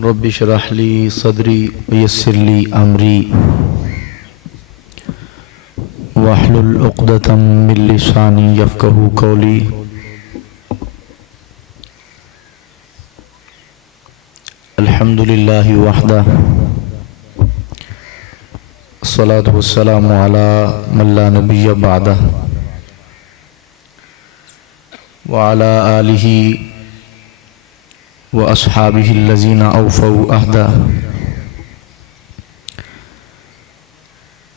Rabbi इश्रह ली सदरी वयस्सिर ली अमरी वहलुल उक़दतम मिन लिसानी यफ़क़हू क़ौली। अल्हम्दुलिल्लाहि वहदा अस्सलातु वस्सलामु अला मन ला नबिय्य बअदा व अला आलिहि व अस्हाबिहि अल्लज़ीना औफ़ौ अहदा।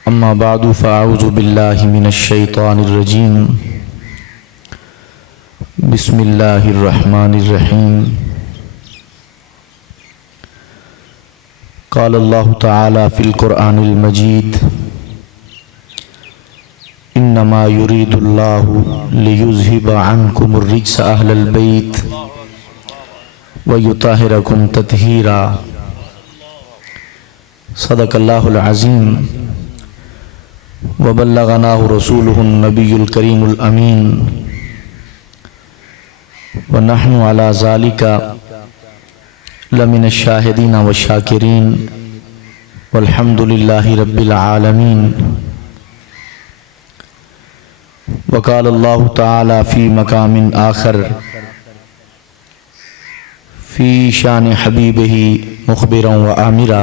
अम्मा बादु फ़अऊज़ु बिल्लाहि मिनश शैतानिर रजीम। बिस्मिल्लाहिर रहमानिर रहीम। क़ाल अल्लाहु तआला फ़िल क़ुरआनिल मजीद इन्नमा युरीदुल्लाहु लियुज़हिबा अन्कुमुर रिज्स अहलल बैत व युताहिरकुम तत्हीरा। सदक़ल्लाहुल अज़ीम व बल्लगनाहु रसूलुहुन नबियुल करीमुल अमीन व नहनु अला ज़ालिका लमिनश शाहिदीन व शाकिरीन वल्हम्दुलिल्लाहि रब्बिल आलमीन। वक़ाल अल्लाहु तआला फ़ी मक़ामिन आख़र फ़ी शान हबीबिही मुख़बिरन व आमिरा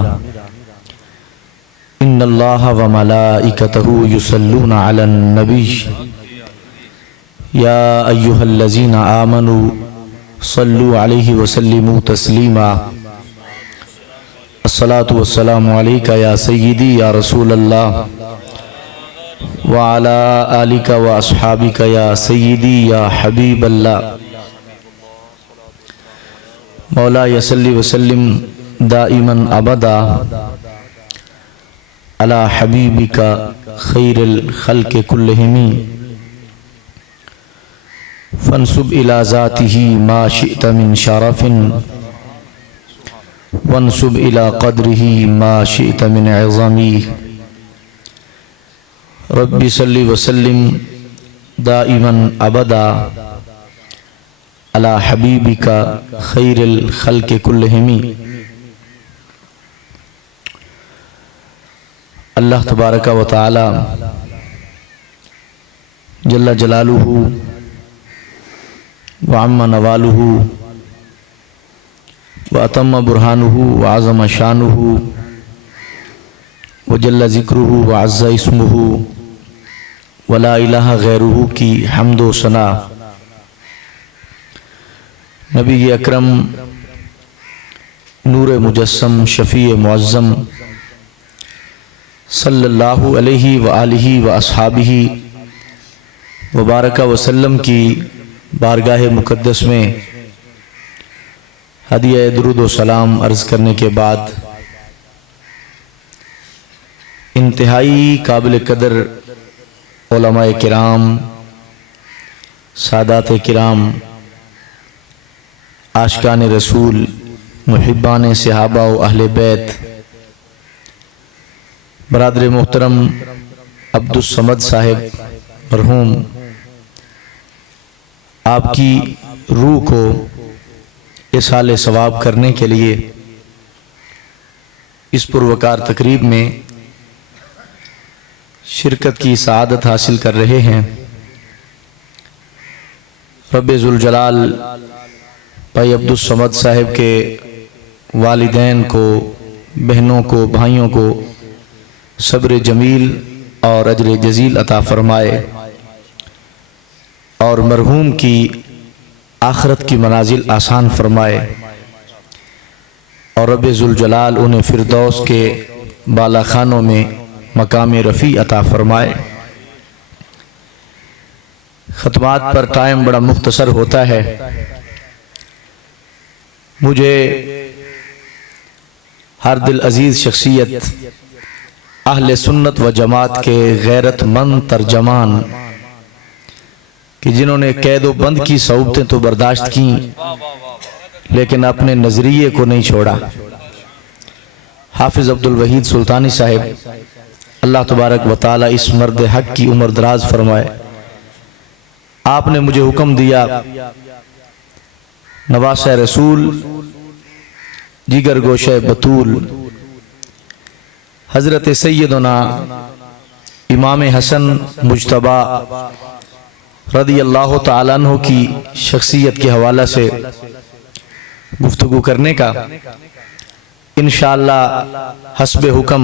इन्नल्लाहा व मलाइकतहु युसल्लूना अलन नबी या अय्युहल्लज़ीना आमनू सल्लु अलैहि व सल्लिमू तस्लीमा। अस्सलातु वस्सलामु अलैका या सय्यदी या रसूलल्लाह व अला आलिका व अस्हाबिका या सय्यदी या हबीबल्लाह। मौला यसल्ली व सल्लिम दाइमन अबदा अला हबीबिका खैरिल खल्क़ि कुल्लिहिम फंसुब इला ज़ातिही मा शिअत मिन शरफ़िन वंसुब इला क़द्रिही मा शिअत मिन इज़्ज़मी। रब्बि सल्लि व सल्लिम दाइमन अबदा अला हबीबिका खैरिल खल्क़ि कुल्लिहिम। अल्लाह तबारक व तआला जल्ल जलालुहु व अम्मा नवालुहु व अतम्म बुरहानुहु व आज़म शानुहु व जल्ल ज़िक्रुहु व अज़्ज़ इस्मुहु व ला इलाहा गैरुहु की हम्द व सना नबी अकरम नूर मुजस्सम शफ़ी मुअज़्ज़म सल्लल्लाहु अलैहि व आलिहि व अस्हाबिहि व बारक वसल्लम की बारगाह मुक़द्दस में हदिया दुरूद व सलाम अर्ज़ करने के बाद इंतहाई काबिल कदर उलमाए किराम, सादात किराम, आशिकान रसूल, मुहिब्बान सहाबा व अहले बैत, बरादर मोहतरम अब्दुस समद साहिब मरहूम, आपकी रूह को इसाले सवाब करने के लिए इस पुरवकार तकरीब में शिरकत की सआदत हासिल कर रहे हैं। रब्बे ज़ुल जलाल भाई अब्दुस समद साहिब के वालिदैन को, बहनों को, भाइयों को सब्र जमील और अजर जजील अता फरमाए और मरहूम की आखरत की मनाजिल आसान फरमाए और रब्बे ज़ुल जलाल उन्हें फिरदौस के बाला खानों में मकाम रफ़ी अता फरमाए। ख़त्मात पर टाइम बड़ा मुख्तसर होता है। मुझे हर दिल अजीज़ शख्सियत अहले सुन्नत व जमात के गैरतमंद तर्जमान कि जिन्होंने कैद व बंद की सऊबतें तो बर्दाश्त की लेकिन अपने नज़रिए को नहीं छोड़ा, हाफिज़ अब्दुल वहीद सुल्तानी साहिब अल्लाह तबारक व तआला इस मर्द हक की उम्र दराज फरमाए। आपने मुझे हुक्म दिया नवासा रसूल जिगर गोशे बतूल हज़रत सैयदना इमाम हसन मुज्तबा रदी अल्लाह तआला अन्हु की शख्सियत के हवाला से गुफ्तगू करने का इंशाअल्लाह हस्बे हुक्म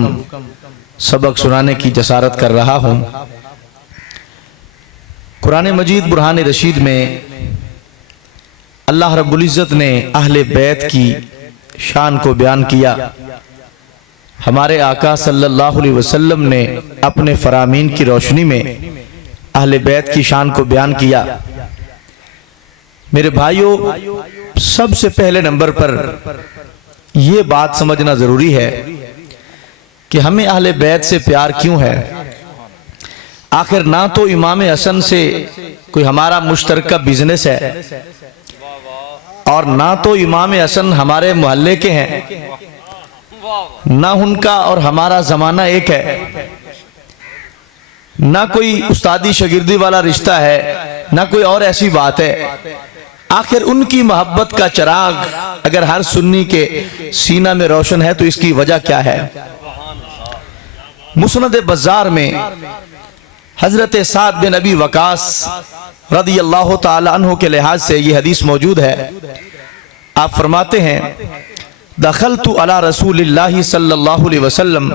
सबक सुनाने की जसारत कर रहा हूँ। कुरान मजीद बुरहान रशीद में अल्लाह रब्बुल इज़्ज़त ने अहले बैत की शान को बयान किया। हमारे आका सल्लल्लाहु अलैहि वसल्लम ने अपने फरामीन की रोशनी में अहले बैत की शान को बयान किया। मेरे भाइयों, सबसे पहले नंबर पर यह बात समझना जरूरी है कि हमें अहले बैत से प्यार क्यों है। आखिर ना तो इमाम हसन से कोई हमारा मुश्तरका बिजनेस है और ना तो इमाम हसन हमारे मोहल्ले के हैं, ना उनका और हमारा जमाना एक है, ना कोई उस्तादी शगिर्दी वाला रिश्ता है, ना कोई और ऐसी बात है। आखिर उनकी मोहब्बत का चिराग अगर हर सुन्नी के सीना में रोशन है तो इसकी वजह क्या है। मुस्नद बज़ार में हजरत साद बिन अबी वकास रदी अल्लाह तआला अन्हु के लिहाज से ये हदीस मौजूद है। आप फरमाते हैं, दखलतु अला रसूलिल्लाहि सल्लल्लाहु अलैहि वसल्लम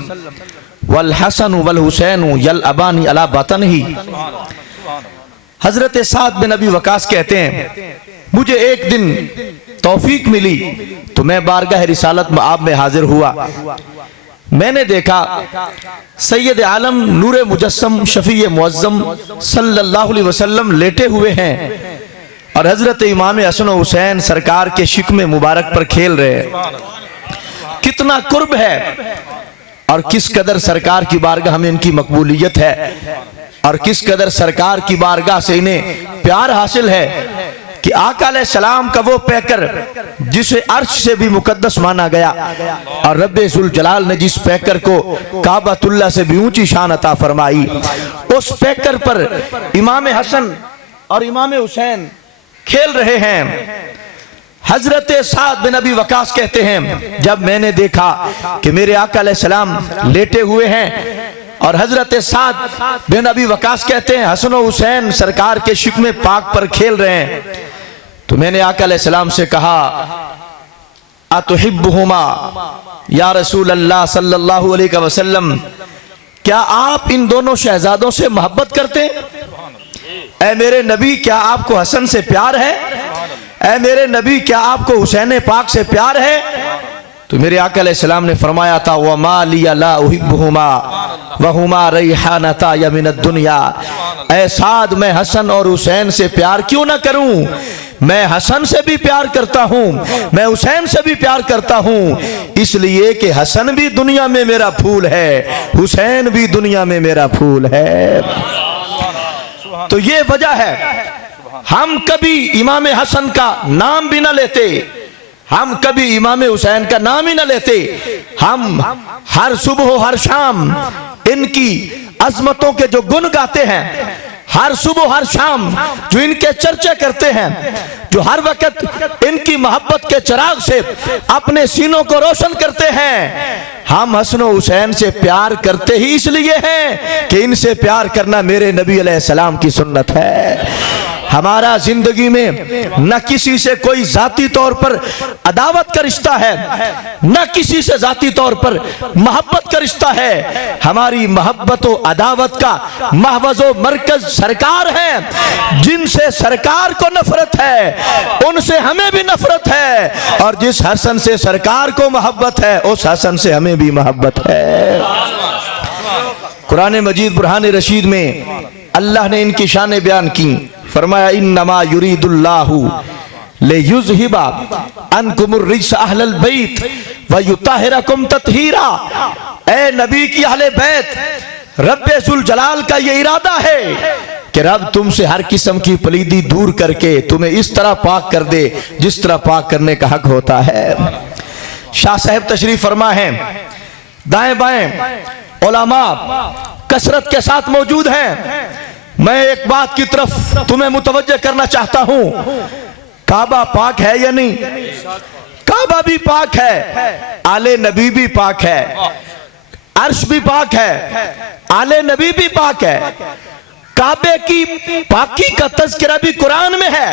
वल हसन वल हुसैन यलअबानी अला बतनही। हजरत साद बिन अबी वकास कहते हैं, मुझे एक दिन तौफीक मिली तो मैं बारगाह रिसालत में आप में हाजिर हुआ। मैंने देखा सैयद आलम नूर मुजस्सम शफी मुअज्जम सल्लल्लाहु अलैहि वसल्लम लेटे हुए हैं और हजरत इमाम हसन हुसैन सरकार के शिकमे मुबारक पर खेल रहे हैं। कितना कुर्ब है और किस कदर सरकार की बारगाह में इनकी मकबूलियत है और किस कदर सरकार की बारगाह से इन्हें प्यार हासिल है कि आका अलैहिस्सलाम का वो पैकर जिसे अर्श से भी मुकद्दस माना गया और रब्बे जुल जलाल ने जिस पैकर को काबतुल्लाह से भी ऊंची शान अता फरमाई, उस पैकर पर इमाम हसन और इमाम हुसैन खेल रहे हैं। हजरत साद बिन अबी वकास कहते हैं, जब मैंने देखा कि मेरे आका अलैहिस्सलाम लेटे हुए हैं और हजरत साद बिन अबी वकास कहते हैं हसन और हुसैन सरकार के शिकमे पाक पर खेल रहे हैं, तो मैंने आका अलैहिस्सलाम से कहा, अतुहिब्बुहुमा या रसूल अल्लाह सल्लल्लाहु अलैहि वसल्लम, क्या आप इन दोनों शहजादों से मोहब्बत करते हैं? ऐ मेरे नबी, क्या आपको हसन से प्यार है? ऐ मेरे नबी, क्या आपको हुसैन पाक से प्यार है? तो मेरे आका अलैहिस्सलाम ने फरमाया था, वमा लिया ला उहिब्बुहुमा वहुमा रैहानता यमिनद दुनिया। ऐ साद, मैं हसन और हुसैन से प्यार क्यों ना करूं? मैं हसन से भी प्यार करता हूं, मैं हुसैन से भी प्यार करता हूं, इसलिए कि हसन भी दुनिया में मेरा फूल है, हुसैन भी दुनिया में मेरा फूल है। तो ये वजह है हम कभी इमाम हसन का नाम भी ना लेते, हम कभी इमाम हुसैन का नाम ही ना लेते। हम हर सुबह हर शाम इनकी अजमतों के जो गुण गाते हैं, हर सुबह हर शाम जो इनके चर्चा करते हैं, जो हर वक्त इनकी मोहब्बत के चिराग से अपने सीनों को रोशन करते हैं, हम हसन हुसैन से प्यार करते ही इसलिए हैं कि इनसे प्यार करना मेरे नबी अलैहिस्सलाम की सुन्नत है। हमारा जिंदगी में न किसी से कोई जाती तौर पर अदावत का रिश्ता है, न किसी से जाती तौर पर मोहब्बत का रिश्ता है। हमारी मोहब्बत और अदावत का महवज़ व मरकज सरकार है। जिनसे सरकार को नफरत है उनसे हमें भी नफरत है, और जिस हसन से सरकार को मोहब्बत है उस हसन से हमें भी मोहब्बत है। कुरान मजीद बुरहान रशीद में अल्लाह ने इनकी शान बयान की, फरमाया, इन्नमा युरीदुल्लाहु लियुज़हिबा अनकुमुर रिज्स अहलल बैत व युताहिरकुम तत्हीरा। ए नबी की अहले बैत, रब्बे जुल जलाल का ये इरादा है कि रब तुमसे हर किस्म की पलीदी दूर करके तुम्हें इस तरह पाक कर दे जिस तरह पाक करने का हक होता है। शाह साहब तशरीफ फरमा है, दाएं बाएं उलमा कसरत के साथ मौजूद हैं। मैं एक बात की तरफ तुम्हें मुतवज्जे करना चाहता हूं, काबा पाक है या नहीं? काबा भी पाक है, आले नबी भी पाक है, अर्श भी पाक है, आले नबी भी पाक है। काबे की पाकी का तज़किरा भी कुरान में है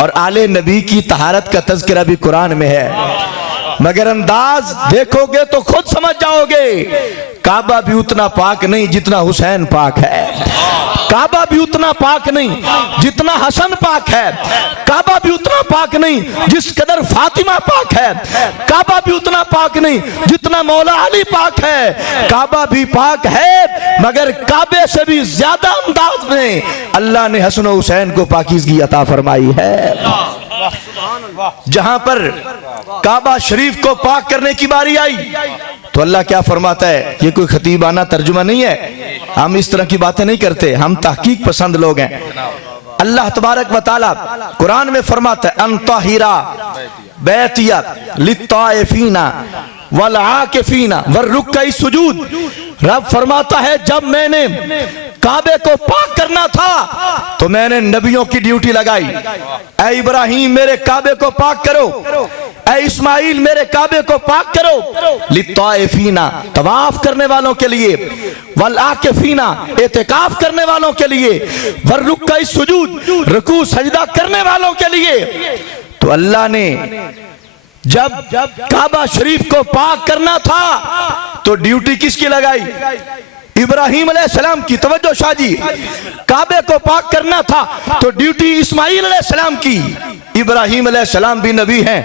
और आले नबी की तहारत का तज़किरा भी कुरान में है। मगर अंदाज देखोगे तो खुद समझ जाओगे, काबा भी उतना पाक नहीं जितना हुसैन पाक है, काबा भी उतना पाक नहीं जितना हसन पाक है, काबा भी उतना पाक नहीं जिस कदर फातिमा पाक है, काबा भी उतना पाक नहीं जितना मौला अली पाक है। काबा भी पाक है मगर काबे से भी ज्यादा अंदाज में अल्लाह ने हसन और हुसैन को पाकीज़गी अता फरमाई है। जहां पर काबा शरीफ को पाक करने की बारी आई तो अल्लाह क्या फरमाता है, ये कोई खतीबाना तर्जुमा नहीं है, हम इस तरह की बातें नहीं करते, हम तहकीक पसंद लोग हैं। अल्लाह तबारक व तआला कुरान में फरमाता है अंतहिरा बैतिया लित्ताइफीना वल आकिफीना वरुक्कई सुजूद। रब फरमाता है जब मैंने काबे को पाक करना था तो मैंने नबियों की ड्यूटी लगाई, ऐ इब्राहिम मेरे काबे को पाक करो, ऐ इस्माइल मेरे काबे को पाक करो, लित्ताइफीना तवाफ करने वालों के लिए, वल आकिफीना एतिकाफ करने वालों के लिए, वरुक्कई सुजूद रुकू सजदा करने वालों के लिए। तो अल्लाह ने जब काबा शरीफ को पाक करना था तो ड्यूटी किसकी लगाई? इब्राहिम अलैहिस्सलाम की। तवज्जो शाजी, काबे को पाक करना था तो ड्यूटी इस्माइल अलैहिस्सलाम की। इब्राहिम अलैहिस्सलाम भी नबी हैं,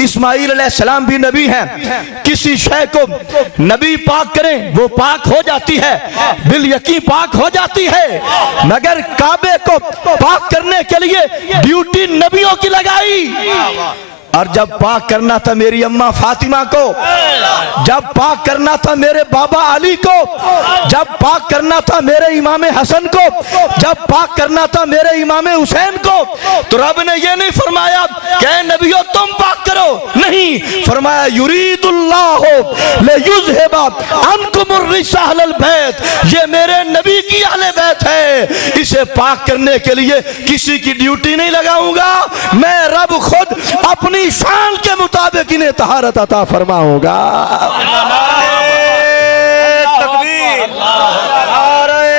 इस्माइल अलैहिस्सलाम भी नबी हैं। किसी शय को नबी पाक करें वो पाक हो जाती है, बिल यकीन पाक हो जाती है। मगर काबे को पाक करने के लिए ड्यूटी नबियों की लगाई। और जब पाक करना था मेरी अम्मा फातिमा को, जब पाक करना था मेरे बाबा अली को, जब पाक करना था मेरे इमाम हसन को, जब पाक करना था मेरे इमाम हुसैन को, तो रब ने ये नहीं फरमाया कि नबियों तुम पाक करो, नहीं फरमाया युरीदुल्लाहु लियुज़हिबा अन्कुमुर रिज्सा अहलल बैत, ये मेरे नबी की अहले बैत है, इसे पाक करने के लिए किसी की ड्यूटी नहीं लगाऊंगा, मैं रब खुद अपनी शान के मुताबिक इन्हें तहारत अता फरमाऊंगा। तकबीर, नारे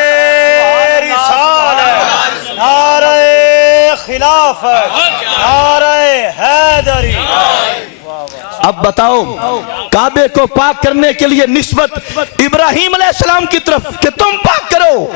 रिसालत, नारे खिलाफत, नारे हैदरी। अब बताओ काबे को पाक करने के लिए निस्बत इब्राहिम अलैहिस्सलाम की तरफ कि तुम पाक करो,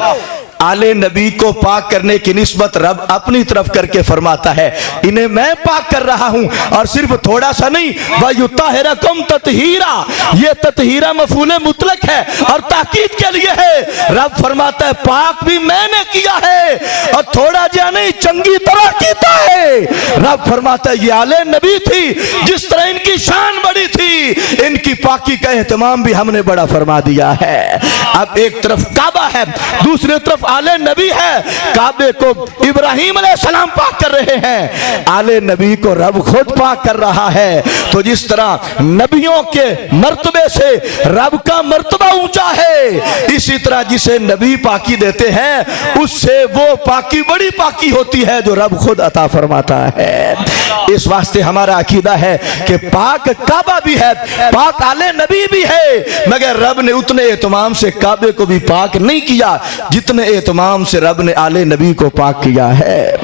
आले नबी को पाक करने की निस्बत रब अपनी तरफ करके फरमाता है इन्हें मैं पाक कर रहा हूं। और सिर्फ थोड़ा सा नहीं, वयुत्ताहिरकुम तत्हीरा, ये तत्हीरा मफूले मुतलक है और ताकीद के लिए है। रब फरमाता है पाक भी मैंने किया है और थोड़ा जा नहीं चंगी तरह कीता है। रब फरमाता है ये आले नबी थी, जिस तरह इनकी शान बड़ी थी, इनकी पाकी का एहतमाम भी हमने बड़ा फरमा दिया है। अब एक तरफ काबा है, दूसरी तरफ आले नबी है। काबे को इब्राहिम अलैहिस्सलाम पाक कर रहे हैं, आले नबी को रब खुद पाक कर रहा है। तो जिस तरह नबियों के मर्तबे से रब का मर्तबा ऊंचा है, इसी तरह जिसे नबी पाकी देते हैं उससे वो पाकी बड़ी पाकी होती है जो रब खुद अता फरमाता है। इस वास्ते हमारा अकीदा है कि पाक काबा भी है, पाक आले नबी भी है, मगर रब ने उतने एहतमाम से काबे को भी पाक नहीं किया जितने एहतमाम से रब ने आले नबी को पाक किया है।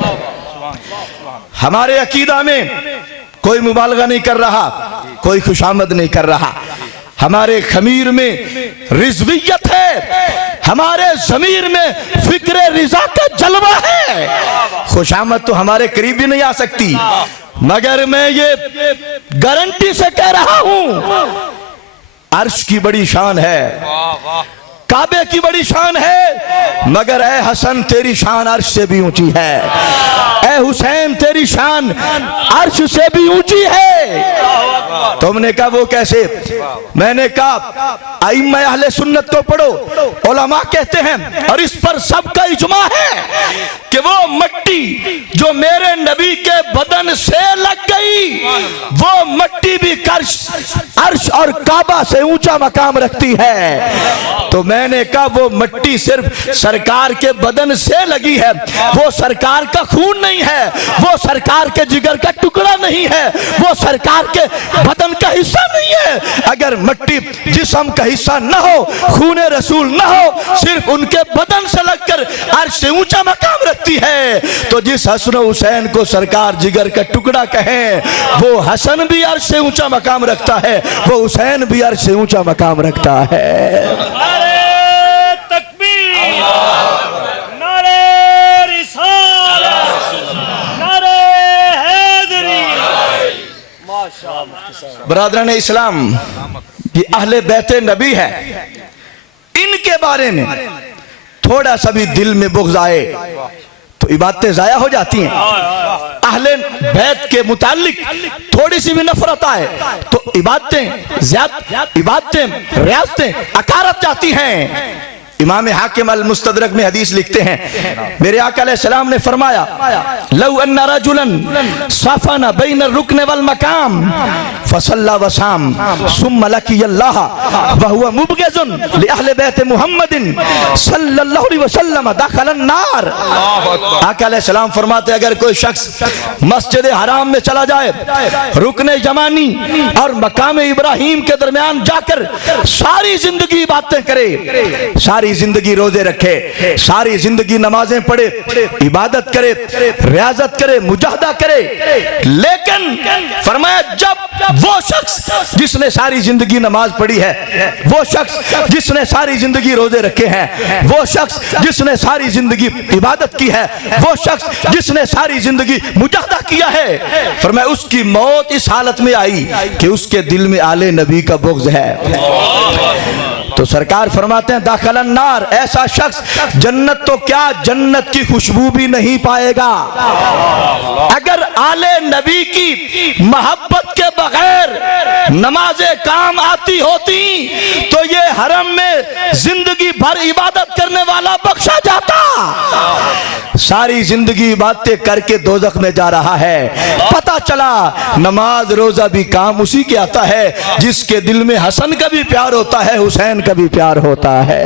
हमारे अकीदा में कोई मुबालगा नहीं कर रहा, कोई खुशामद नहीं कर रहा। हमारे खमीर में रिजवियत है, हमारे जमीर में फिक्र रिजा का जलवा है। खुशामद तो हमारे करीब भी नहीं आ सकती, मगर मैं ये गारंटी से कह रहा हूं अर्श की बड़ी शान है, काबे की बड़ी शान है, मगर ए हसन तेरी शान अर्श से भी ऊंची है, ए हुसैन तेरी शान अर्श से भी ऊंची है। तुमने कहा वो कैसे? मैंने कहा आइम्मा अहले सुन्नत को पढ़ो, उलमा कहते हैं और इस पर सबका इजमा है कि वो मट्टी जो मेरे नबी के बदन से लग गई, वो मट्टी भी अर्श और काबा से ऊंचा मकाम रखती है। तो मैंने कहा वो मट्टी सिर्फ सरकार के बदन से लगी है, वो सरकार का खून नहीं है, वो सरकार के जिगर का टुकड़ा नहीं है, वो सरकार के बदन का हिस्सा नहीं है। अगर मट्टी जिस्म का हिस्सा न हो, खूने रसूल न हो, सिर्फ उनके बदन से लगकर अर्श से ऊंचा मकाम रखती है, तो जिस हसन हुसैन को सरकार जिगर का टुकड़ा कहें, वो हसन भी अर्श से ऊंचा मकाम रखता है, वो हुसैन भी अर्श से ऊंचा मकाम रखता है। नारे तकबीर, नारे रिसालत, नारे हैदरी। माशाअल्लाह। बरादरान इस्लाम, ये अहले बैते नबी है, इनके बारे में थोड़ा सा भी दिल में बुग़्ज़ आए तो इबादतें ज़ाया हो जाती हैं। अहले बैत के मुतालिक थोड़ी सी भी नफरत आए तो इबादतें रियासतें अकारत जाती हैं। इमाम हाकिम अल मुस्तदरक में हदीस लिखते हैं, मेरे आका अलैहिस्सलाम ने फरमाया, लौ अन्ना रजुलन सफना बैन रुकन वल मकाम फसल्ला वसाम सुम्मा लकियल्लाह व हुवा मुबग़िज़ुन लि अहले बैत मुहम्मदिन सल्लल्लाहु अलैहि वसल्लम दखलन नार। आका अलैहिस्सलाम फरमाते, अगर कोई शख्स मस्जिद हराम में चला जाए, रुकने जमानी और मकाम इब्राहिम के दरमियान जाकर सारी जिंदगी बातें करे, सारी जिंदगी रोजे रखे, सारी जिंदगी नमाजें पढ़े, इबादत करे, रियाजत करे, मुजाहदा करे, लेकिन फरमाया जब वो शख्स जिसने सारी जिंदगी नमाज पढ़ी है, वो शख्स जिसने सारी जिंदगी रोजे रखे हैं, वो शख्स जिसने सारी जिंदगी इबादत की है, वो शख्स जिसने सारी जिंदगी मुजाहदा किया है, फरमाया उसकी मौत इस हालत में आई कि उसके दिल में आले नबी का बुग़्ज़ है। तो सरकार फरमाते हैं, दाखिलन नार, ऐसा शख्स जन्नत तो क्या जन्नत की खुशबू भी नहीं पाएगा। अगर आले नबी की मोहब्बत के बगैर नमाजें काम आती होती तो ये हरम में जिंदगी भर इबादत करने वाला बख्शा जाता। सारी जिंदगी इबादतें करके दोज़ख में जा रहा है। पता चला नमाज रोजा भी काम उसी के आता है जिसके दिल में हसन का भी प्यार होता है, हुसैन का भी प्यार होता है।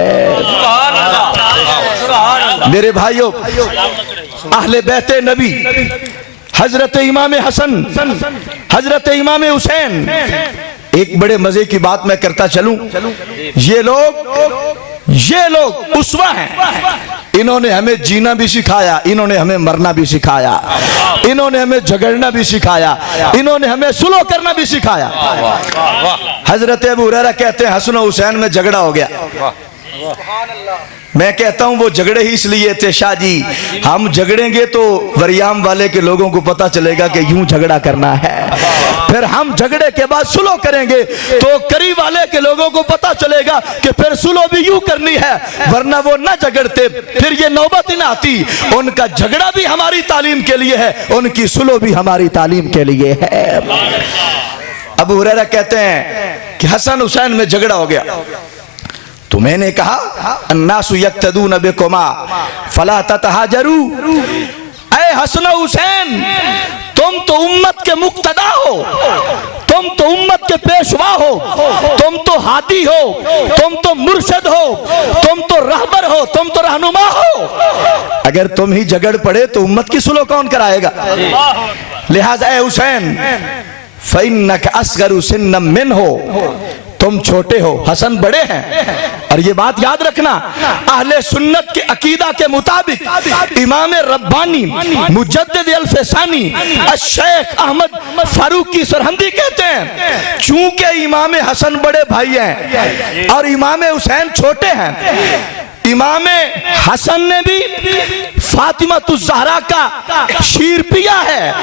मेरे भाइयों, अहले बैते नबी हजरत इमाम हसन, हजरत इमाम हुसैन, एक बड़े मजे की बात मैं करता चलूं, ये लोग उसवा हैं। इन्होंने हमें जीना भी सिखाया, इन्होंने हमें मरना भी सिखाया, इन्होंने हमें झगड़ना भी सिखाया, इन्होंने हमें सुलह करना भी सिखाया। हजरत अबू हुरैरा कहते हैं, हसन हुसैन में झगड़ा हो गया। मैं कहता हूं वो झगड़े ही इसलिए थे शाह जी, हम झगड़ेंगे तो वरियाम वाले के लोगों को पता चलेगा कि यूं झगड़ा करना है, फिर हम झगड़े के बाद सुलह करेंगे तो करीब वाले के लोगों को पता चलेगा कि फिर सुलह भी यूं करनी है, वरना वो ना झगड़ते, फिर ये नौबत ही ना आती। उनका झगड़ा भी हमारी तालीम के लिए है, उनकी सुलह भी हमारी तालीम के लिए है। अबू हुरैरा कहते हैं कि हसन हुसैन में झगड़ा हो गया तो मैंने कहा, अन्नासु यक्तदून बिकुमा फला ततहाजरू। ऐ हसन हुसैन, तुम तो उम्मत के मुक्तदा हो, तुम तो उम्मत के पेशवा हो, तुम तो हादी हो, तुम तो मुर्शद हो, तुम तो रहबर हो, तुम तो रहनुमा हो। अगर तुम ही झगड़ पड़े तो उम्मत की सुलह कौन कराएगा? लिहाजा ऐ हुसैन, फइन्नक असगरु सिन्नम मिन हो, तुम छोटे हो, हसन बड़े हैं। और ये बात याद रखना, अहले सुन्नत के अकीदा के मुताबिक इमाम रब्बानी मुजद्दिद अल-फसानी शेख अहमद फारूकी सरहंदी कहते हैं, चूंकि इमाम हसन बड़े भाई हैं और इमाम हुसैन छोटे हैं, इमाम हसन ने भी फातिमा तुज़हरा का शीर पिया है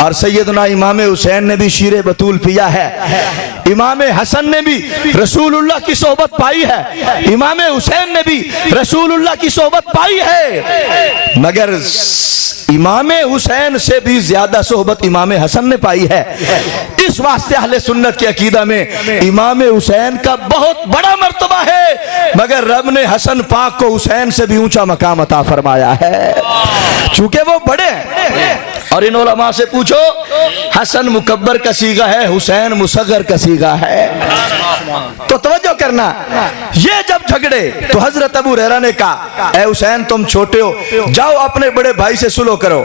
और सैयदना इमाम हुसैन ने भी शीर बतूल पिया है। इमाम हसन ने भी रसूलुल्लाह की सोहबत पाई है, इमाम हुसैन ने भी रसूलुल्लाह की सोहबत पाई है, मगर इमाम हुसैन से भी ज्यादा सोहबत इमाम हसन ने पाई है। इस वास्ते अहले सुन्नत के अकीदा में इमाम हुसैन का बहुत बड़ा मर्तबा है, मगर रब ने हसन पाक को हुसैन से भी ऊंचा मकाम अता फरमाया है, चूंकि वो बड़े हैं। और इन उलमा से पूछो, हसन मुकब्बर का सीगा है, हुसैन मुसग्गर का सीगा है। तो तवज्जो करना, ये जब झगड़े तो हजरत अबू हुरैरा ने कहा, ए हुसैन तुम छोटे हो, जाओ अपने बड़े भाई से सुलह करो।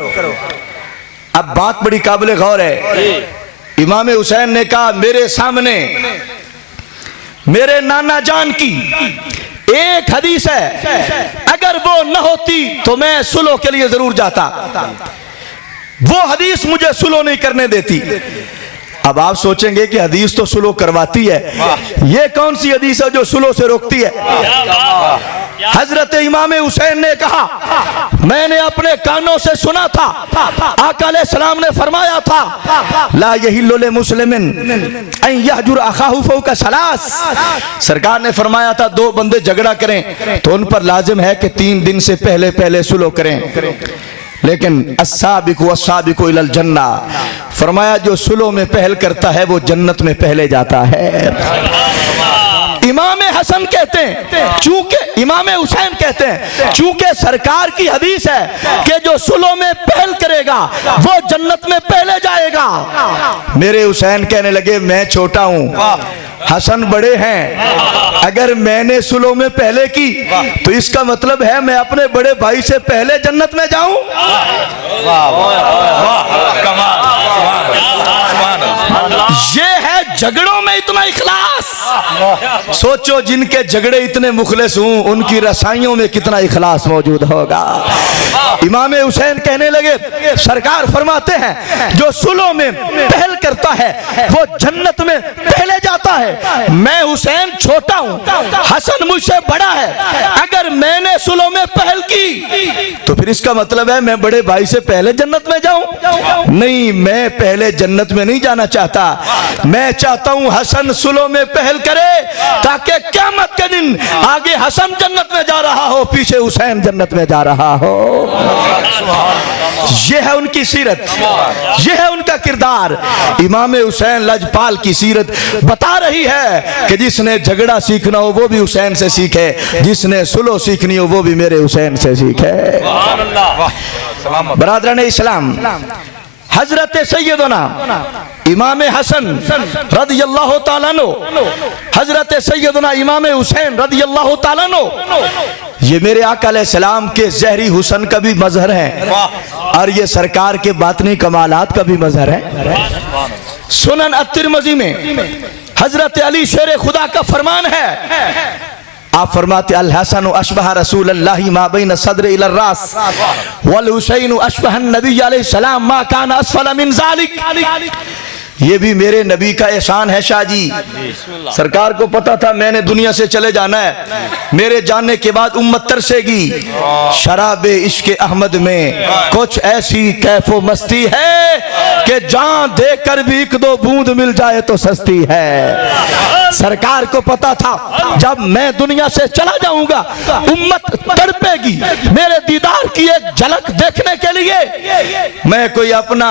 अब बात बड़ी काबिल गौर है। इमाम हुसैन ने कहा, मेरे सामने मेरे नाना जान की एक हदीस है, अगर वो न होती तो मैं सुलह के लिए जरूर जाता, वो हदीस मुझे सुलह नहीं करने देती। अब आप सोचेंगे कि हदीस तो सुलह करवाती है, ये कौन सी हदीस है जो सुलह से रोकती है? हजरत इमाम हुसैन ने कहा, मैंने अपने कानों से सुना था, आका अलैहिस्सलाम ने फरमाया था, ला यहिल्लु लिमुस्लिमिन अन यहजुर अखाहु फौका सलास। सरकार ने फरमाया था, दो बंदे झगड़ा करें तो उन पर लाजिम है कि 3 दिन से पहले पहले सुलह करें, लेकिन अस्साबिकु अस्साबिकु इलल जन्ना, फरमाया जो सुलह में पहल करता है वो जन्नत में पहले जाता है। इमाम हसन कहते हैं, चूंकि इमाम हुसैन कहते हैं, चूंकि सरकार की हदीस है कि जो सुलह में पहल करेगा वो जन्नत में पहले जाएगा। मेरे हुसैन कहने लगे, मैं छोटा हूं, हसन बड़े हैं, अगर मैंने सुलह में पहले की तो इसका मतलब है मैं अपने बड़े भाई से पहले जन्नत में जाऊं। ये है झगड़ों में इतना इखलास। सोचो, जिनके झगड़े इतने मुखलिस हों उनकी रसाइयों में कितना इखलास मौजूद होगा। इमाम हुसैन कहने लगे, सरकार फरमाते हैं जो सुलह में पहल करता है वो जन्नत में पहले जाता है। मैं हुसैन छोटा हूं, हसन मुझसे बड़ा है, अगर मैंने सुलह में पहल की तो फिर इसका मतलब है मैं बड़े भाई से पहले जन्नत में जाऊं? नहीं, मैं पहले जन्नत में नहीं जाना चाहता, मैं चाहता हूं हसन सुलह में पहल करे ताकि क़यामत के दिन आगे हसन जन्नत में जा रहा हो, पीछे हुसैन जन्नत में जा रहा हो। यह है उनकी सीरत, यह है उनका किरदार। इमाम हुसैन लजपाल की सीरत बता रही है कि जिसने झगड़ा सीखना हो वो भी हुसैन से सीखे, जिसने सुलह सीखनी हो वो भी मेरे हुसैन से सीखे। बरादरान इस्लाम, हजरत सैयदना इमाम हसन रदियल्लाहु ताला अन्हु, हजरत सैयदना इमाम हुसैन रदियल्लाहु ताला अन्हु, ये मेरे आका अलैहिस्सलाम के ज़हरी हुस्न का भी मजहर है और ये सरकार के बातनी कमालात का भी मजहर है। सुनन अत-तिरमिज़ी में हजरत अली शेर खुदा का फरमान है, आप फरमाते, अल हसन अशबह रसूलुल्लाह मा बैन सद्र इला रास वल हुसैन अशबह नबी अलैहिस्सलाम मा कान असफल मिन ज़ालिक। ये भी मेरे नबी का एहसान है शाह जी। सरकार को पता था मैंने दुनिया से चले जाना है, मेरे जाने के बाद उम्मत तरसेगी। शराबे इश्क अहमद में कुछ ऐसी कैफो मस्ती है कि जान देकर भी 1-2 बूंद मिल जाए तो सस्ती है। सरकार को पता था जब मैं दुनिया से चला जाऊंगा उम्मत तड़पेगी मेरे दीदार की एक झलक देखने के लिए। मैं कोई अपना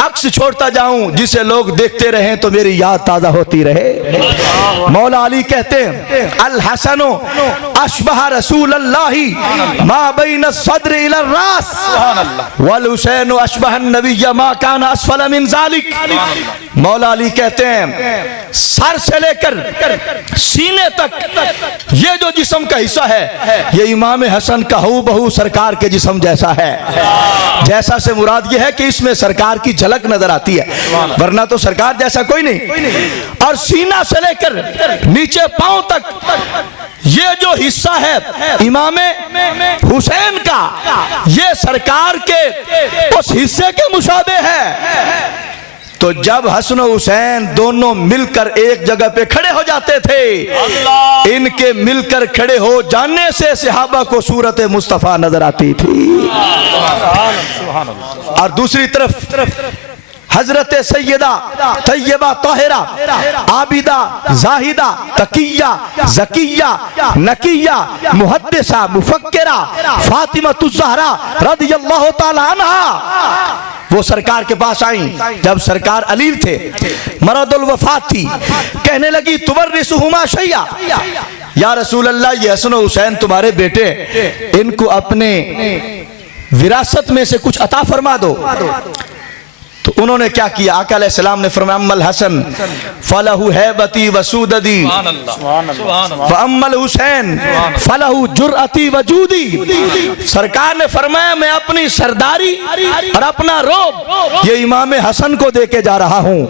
अक्स छोड़ता जाऊं जिसे लोग देखते रहें तो मेरी याद ताजा होती रहे। मौला अली कहते हैं, अल हसनो अशबह रसूलुल्लाही मा बैन सद्र इला रास वल हुसैन अशबह नबी मा कान असफल मिन ज़ालिक। मौला अली कहते हैं, सर से लेकर सीने तक ये जो जिस्म का हिस्सा है ये इमाम हसन का हू बहू सरकार के जिस्म जैसा है। जैसा से मुराद ये है कि इसमें सरकार की झलक नजर आती है, वरना तो सरकार जैसा कोई नहीं। और सीना से लेकर नीचे पांव तक ये जो हिस्सा है इमाम हुसैन का, ये सरकार के उस हिस्से के मुशाबे है। तो जब हसन हुसैन दोनों मिलकर एक जगह पे खड़े हो जाते थे, इनके मिलकर खड़े हो जाने से सहाबा को सूरत मुस्तफा नजर आती थी। और दूसरी तरफ हजरत सैयदा तैयबा ताहिरा आबिदा जाहिदा तकिया जकिया नकिया मुहद्दिसा मुफक्किरा फातिमा ज़हरा रदियल्लाहु ताला अन्हा, वो सरकार के पास आई। जब सरकार अलील थे, मरदुल वफात थी, कहने लगी तुवर्रिसुहुमा शैया, या रसूल अल्लाह, ये हसन हुसैन तुम्हारे बेटे, इनको अपने विरासत में से कुछ अता फरमा दो। तो उन्होंने क्या किया, आका अलैहिस्सलाम ने फरमाया अम्मल हसन फलहु हैबती वसूददी व अम्मल हुसैन फलहु जुरअती वजूदी। सरकार ने फरमाया मैं अपनी सरदारी और अपना रोब ये इमाम हसन को दे के जा रहा हूँ,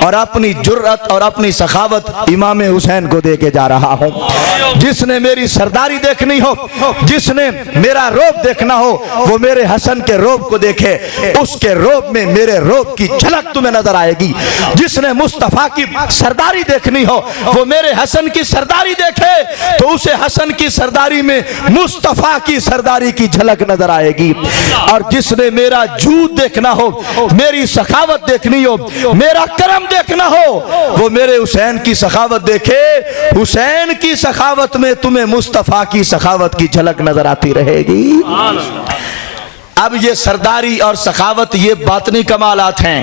और अपनी जुर्रत और अपनी सखावत इमाम हुसैन को दे के जा रहा हूँ। जिसने मेरी सरदारी देखनी हो, जिसने मेरा रोब देखना हो, वो मेरे हसन के रोब को देखे, उसके रोब में मेरे रोब की झलक तुम्हें नजर आएगी। जिसने मुस्तफा की सरदारी देखनी हो, वो मेरे हसन की सरदारी देखे, तो उसे हसन की सरदारी में मुस्तफा की सरदारी की झलक नजर आएगी। और जिसने मेरा जूद देखना हो, मेरी सखावत देखनी हो, मेरा करम देखना हो, वो मेरे हुसैन की सखावत देखे। हुसैन की सखावत में तुम्हें मुस्तफा की सखावत की झलक नजर आती रहेगी। अब ये सरदारी और सखावत ये बातनी कमालात हैं,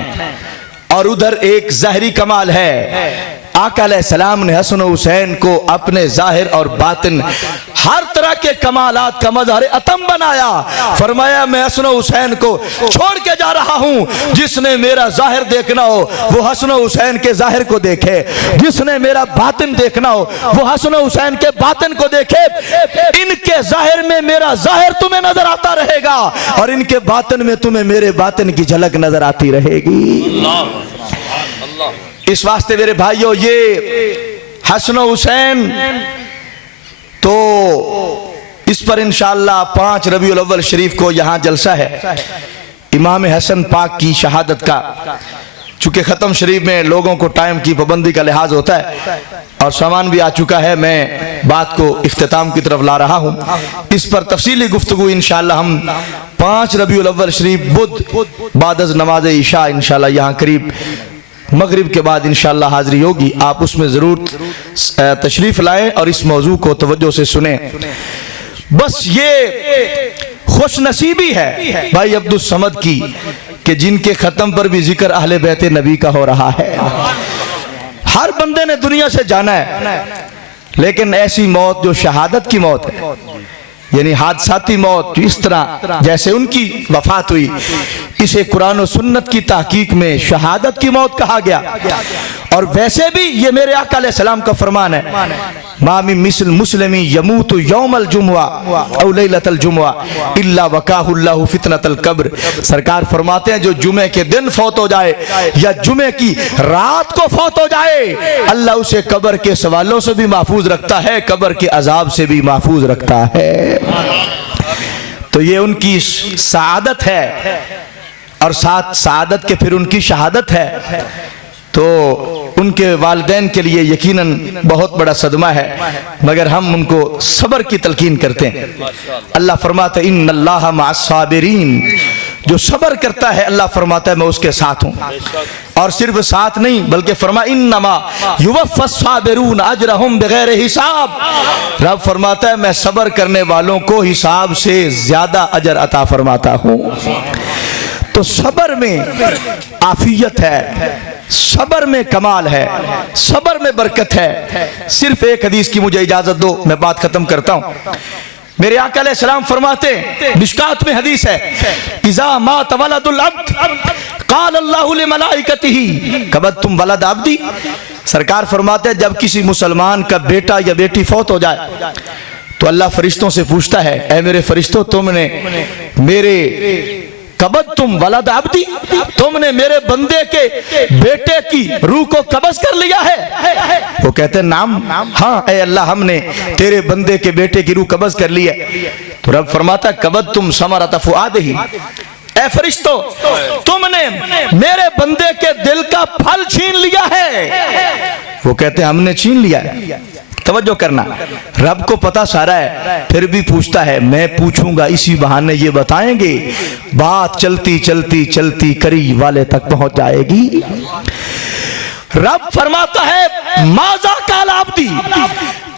और उधर एक ज़ाहिरी कमाल है। आका अलैहिस्सलाम ने हसन हुसैन को अपने जाहिर और बातिन हर तरह के कमालात का मज़हर अतम बनाया। फरमाया मैं हसन हुसैन को छोड़ के जा रहा हूँ, जिसने मेरा जाहिर देखना हो वो हसन हुसैन के जाहिर को देखे, जिसने मेरा बातिन देखना हो वो हसन हुसैन के बातिन को देखे। इनके जाहिर में मेरा जाहिर तुम्हें नजर आता रहेगा, और इनके बातिन में तुम्हें मेरे बातिन की झलक नजर आती रहेगी। इस वास्ते मेरे भाइयों, ये हसन हुसैन तो इस पर इंशाअल्लाह 5 रबीउल अव्वल शरीफ को यहाँ जलसा है इमाम हसन पाक की शहादत का। चूंकि ख़त्म शरीफ में लोगों को टाइम की पाबंदी का लिहाज होता है और सामान भी आ चुका है, मैं बात को इख्तिताम की तरफ ला रहा हूँ। इस पर तफसीली गुफ्तगू इंशाअल्लाह हम 5 रबीउल अव्वल शरीफ बुध बादज नमाज इशा इंशाअल्लाह यहाँ करीब मगरिब के बाद इंशाअल्लाह हाजिरी होगी। आप उसमें ज़रूर तशरीफ़ लाएं और इस मौजू को तवज्जो से सुने। बस ये खुश नसीबी है भाई अब्दुल समद की कि जिनके ख़त्म पर भी जिक्र अहले बैत नबी का हो रहा है। हर बंदे ने दुनिया से जाना है, लेकिन ऐसी मौत जो शहादत की मौत है, यानी हादसाती मौत, इस तरह जैसे उनकी वफात हुई, इसे कुरान और सुन्नत की तहकीक में शहादत की मौत कहा गया। और वैसे भी ये मेरे आका अलैहिस्सलाम का फरमान है, मामी मिसल मुस्लिमी यमूतु यौमल जुमुआ औ लैलतल जुमुआ इल्ला वकाहुल्लाहु फितनतल कब्र। सरकार फरमाते हैं जो जुमे के दिन फौत हो जाए या जुमे की रात को फौत हो जाए, अल्लाह उसे कब्र के सवालों से भी महफूज रखता है, कब्र के अजाब से भी महफूज रखता है। तो ये उनकी सआदत है, और साथ सआदत के फिर उनकी शहादत है। तो उनके वालिदैन के लिए यकीनन बहुत बड़ा सदमा है, मगर हम उनको सब्र की तलकीन करते हैं। अल्लाह फरमाता है इन्नल्लाह मअस्साबिरीन, जो सब्र करता है अल्लाह फरमाता है मैं उसके साथ हूँ। और सिर्फ साथ नहीं बल्कि फरमा इन्नमा युवफ़्फ़स्साबिरून अजरहुम बिगैर हिसाब। रब फरमाता है मैं सब्र करने वालों को हिसाब से ज्यादा अजर अता फरमाता हूँ। तो सब्र में आफियत है, सब्र में कमाल है, सब्र में बरकत है। सिर्फ एक हदीस की मुझे इजाजत दो, मैं बात खत्म करता हूँ। मेरे आका अलैहिस्सलाम फरमाते, मिशकात में हदीस है, इज़ा मात वलदुल अब्द क़ाल अल्लाहु लिमलाइकतिही कबदतुम वलद अब्दी। सरकार फरमाते हैं जब किसी मुसलमान का बेटा या बेटी फौत हो जाए तो अल्लाह फरिश्तों से पूछता है, ऐ मेरे फरिश्तों तुमने मेरे कबद तुम वलद अब्दी, तुमने मेरे बंदे के बेटे की रूह को कब्ज कर लिया है? वो कहते हैं नाम, हाँ ऐ अल्लाह हमने तेरे बंदे के बेटे की रूह कब्ज कर ली है। तो रब फरमाता कबद तुम समरत फुआदिही, ऐ फरिश्तों तुमने मेरे बंदे के दिल का फल छीन लिया है। वो कहते हैं हमने छीन लिया है। तवज्जो करना, रब को पता सारा है, फिर भी पूछता है मैं पूछूंगा, इसी बहाने ये बताएंगे। बात चलती चलती चलती करीब वाले तक पहुंच जाएगी। रब फरमाता है माजा काल आब्दी,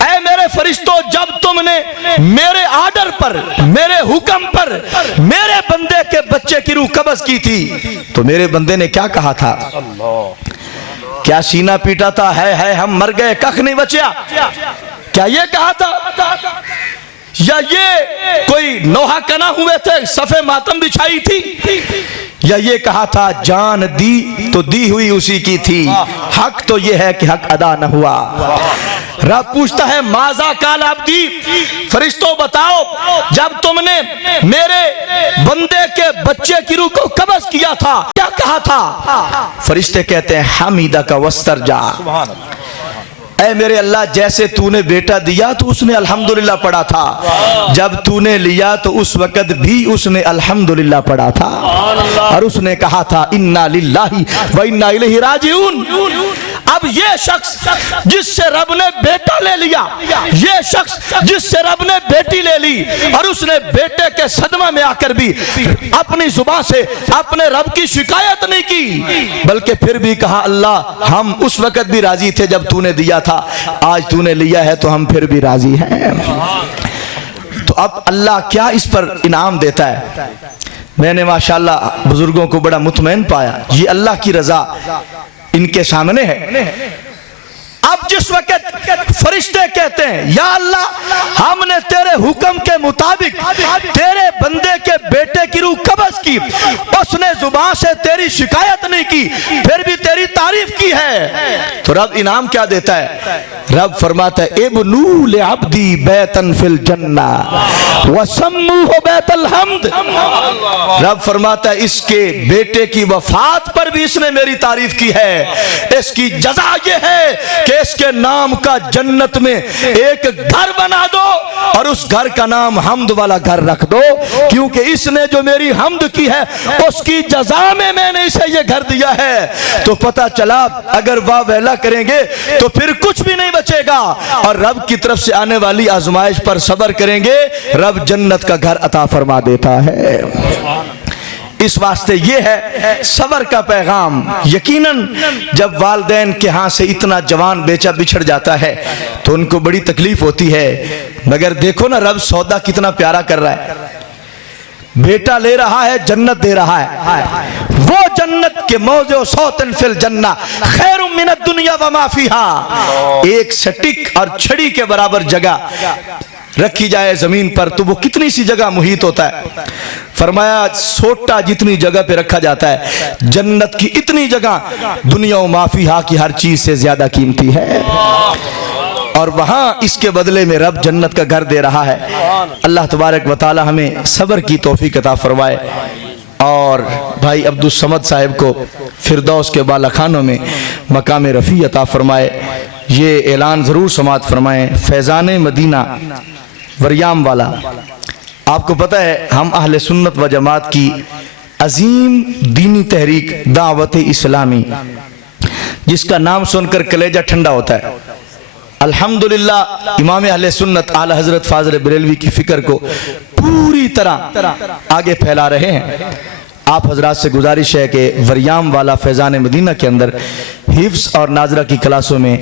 ऐ मेरे फरिश्तों, जब तुमने मेरे आर्डर पर, मेरे हुक्म पर मेरे बंदे के बच्चे की रूह कब्ज की थी तो मेरे बंदे ने क्या कहा था? क्या सीना पीटा था, है हम मर गए, कख नहीं बचा? क्या ये कहा था? या ये कोई नोहा कना हुए थे, सफे मातम बिछाई थी? या ये कहा था जान दी तो दी हुई उसी की थी, हक तो ये है कि हक अदा न हुआ। रब पूछता है माजा काल अब्दी, फरिश्तों बताओ जब तुमने मेरे बंदे के बच्चे की रूह को कब्ज किया था क्या कहा था? फरिश्ते कहते हैं हमीदा का वस्तर जा, ऐ मेरे अल्लाह जैसे तूने बेटा दिया तो उसने अल्हम्दुलिल्लाह पढ़ा था, जब तूने लिया तो उस वक़्त भी उसने अल्हम्दुलिल्लाह पढ़ा था, और उसने कहा था इन्ना लिल्लाहि व इन्ना इलैहि राजिऊन। अब ये शख्स जिससे रब ने बेटा ले लिया, ये शख्स जिससे रब ने बेटी ले ली, और उसने बेटे के सदमा में आकर भी अपनी जुबान से अपने रब की शिकायत नहीं की, बल्कि फिर भी कहा अल्लाह हम उस वक़्त भी राजी थे जब तूने दिया था, आज तूने लिया है तो हम फिर भी राजी हैं। तो अब अल्लाह क्या इस पर इनाम देता है? मैंने माशाअल्लाह बुजुर्गों को बड़ा मुतमईन पाया, ये अल्लाह की रजा इनके सामने है। अब जिस वक़्त फरिश्ते कहते हैं या अल्लाह हमने तेरे हुक्म के मुताबिक तेरे बंदे के बेटे की रूह कब्ज की, उसने जुबान से तेरी शिकायत नहीं की, फिर भी तेरी तारीफ की है, तो रब इनाम क्या देता है? रब फरमाता है इब्नू ले अब्दी बैतन फिल जन्ना वसम्मूहु बैतल हम्द। रब फरमाता है इसके बेटे की वफात पर भी इसने मेरी तारीफ की है, इसकी जजा ये है कि इसके नाम का जन्नत में एक घर बना दो और उस घर का नाम हम्द वाला घर रख दो, क्योंकि इसने जो मेरी हम्द की है उसकी जजा में मैंने इसे ये घर दिया है। तो पता चला अगर वाह वहला करेंगे तो फिर कुछ भी नहीं बचेगा, और रब की तरफ से आने वाली आजमाइश पर सब्र करेंगे, रब जन्नत का घर अता फरमा देता है। इस वास्ते ये है सब्र का पैगाम। यकीनन जब वालिदैन के हाथ से इतना जवान बेचा बिछड़ जाता है तो उनको बड़ी तकलीफ होती है, मगर देखो ना रब सौदा कितना प्यारा कर रहा है, बेटा ले रहा है, जन्नत दे रहा है, वो जन्नत के मौजो सौतन फिल जन्ना खैरुम मिनद दुनिया व मा फीहा। एक सटीक और छड़ी के बराबर जगह रखी जाए जमीन पर तो वो कितनी सी जगह मुहित होता है। फरमाया सोटा जितनी जगह पे रखा जाता है, जन्नत की इतनी जगह दुनिया व मा फीहा की हर चीज से ज्यादा कीमती है, और वहां इसके बदले में रब जन्नत का घर दे रहा है। अल्लाह तबारक व तआला हमें सब्र की तौफीक अता फरमाए, और भाई अब्दुल समद साहिब को फिरदौस के बाला खानों में मकाम रफ़ी अता फरमाए। ये ऐलान ज़रूर समात फरमाएं। फैज़ान मदीना वरियाम वाला, आपको पता है हम अहले सुन्नत व जमात की अजीम दीनी तहरीक दावत इस्लामी, जिसका नाम सुनकर कलेजा ठंडा होता है। अल्हम्दुलिल्लाह इमाम अहले सुन्नत आला हजरत फाज़िल बरेलवी की फिक्र को पूरी तरह आगे फैला रहे हैं। आप हजरात से गुजारिश है कि वरियाम वाला फैज़ान मदीना के अंदर हिफ्ज़ और नाजरा की क्लासों में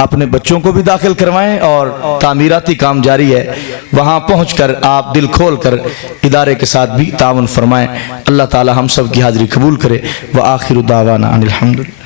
अपने बच्चों को भी दाखिल करवाएं, और तामीराती काम जारी है, वहाँ पहुँचकर आप दिल खोल कर इदारे के साथ भी तावन फरमाएं। अल्लाह ताला हम सब की हाज़िरी कबूल करे। व आखिर दावाना अनिल हम्दुलिल्लाह।